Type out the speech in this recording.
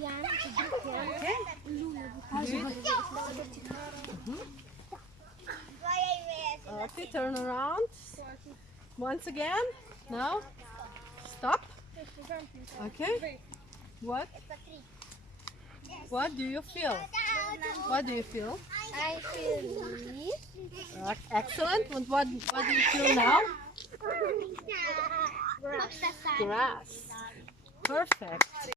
Okay. Okay, turn around. Once again. Now, stop. Okay. What? What do you feel? What do you feel? I feel leaf. Excellent. What do you feel now? Grass. Grass. Perfect.